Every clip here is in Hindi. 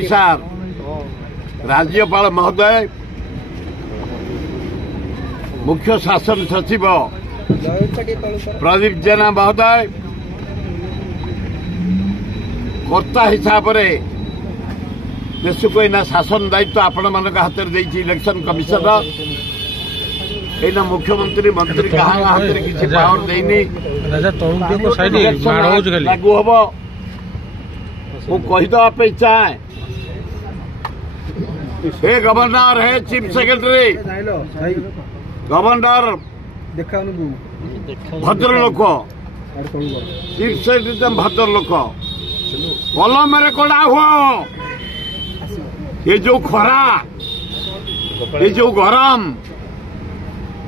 सर राज्यपाल महोदय मुख्य शासन सचिव प्रदीप जेना महोदय कर्ता हिसाब से देश को एना शासन दायित्व आपण मान हाथ में इलेक्शन कमिशन एना मुख्यमंत्री मंत्री क्या हाथ में किसी पावर देनी लागू हम वो कहीदे चाहे हे गवर्नर है चीफ सेक्रेटरी गवर्नर भद्र लोक चीफ सेक्रेटरी भद्र लोक कलम कड़ा हुआ ये जो खरा ये जो गरम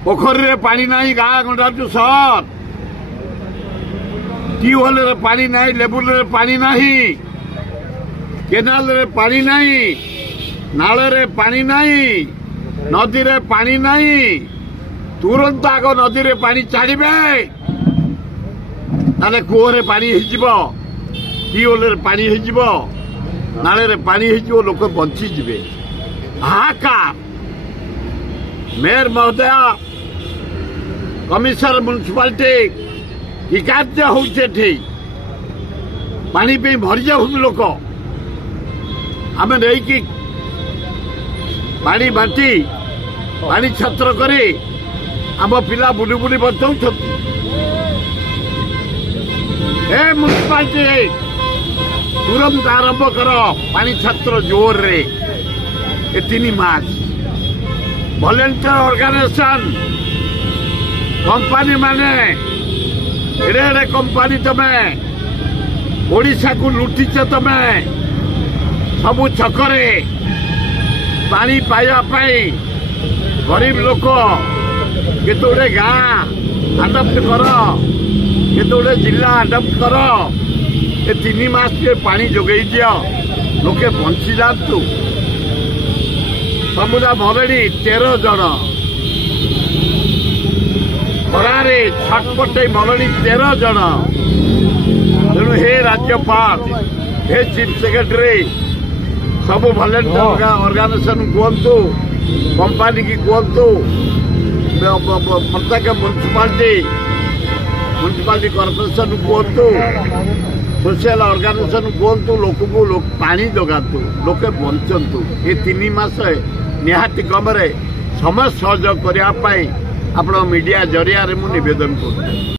पोखरी पानी नहीं गाँ गंडा जो सहर ट्यूबवेल रे पानी नहीं लेबुल रे पानी नहीं केनाल रे पानी नहीं नाल रे पानी नहीं नदी रे पानी नहीं तुरंत आग नदी रे पानी छाड़े ताले कूह रे पानी ट्यूबवेल रे पानी नाले रे पानी लोक बंची जीवे हाहाकार मेयर महोदय कमिशनर म्युनिसिपालिटी कि कार्य होती पानी पे भरी जाऊ लोक आम नहीं पानी बांटी पानी छत्र करे आम पिला बुली बुली बचाऊ म्युनिसिपालिटी तुरंत आरंभ कर पानी छत्र जोर रे 3 मार्च वॉलंटियर ऑर्गेनाइजेशन कंपनी माने एड़े कंपनी तमें ओडिशा को लुटिच तमें सबू छकरे पानी पाइबाई गरीब लोक केतोड़े गाँ आडप्ट कर केतोड़े जिला आडप्ट कर ए 3 मास के पानी जोगे दियो लोके बंची जातु समुदा मरणी 13 जन खरारे छटपटे मरणी 13 जन तेणु हे राज्यपाल हे चीफ सेक्रेटरी सब वॉलंटियर ऑर्गेनाइजेशन कहतु कंपनी की कहतु प्रत्येक म्युनिसिपालिटी कॉर्पोरेशन कहतु सोशल ऑर्गेनाइजेशन कहतु लोक को पानी जगातु लोके बंचतु ये 3 मास निहाती कम समय सहयोग करने आपण मीडिया जरिया मुझे निवेदन कर।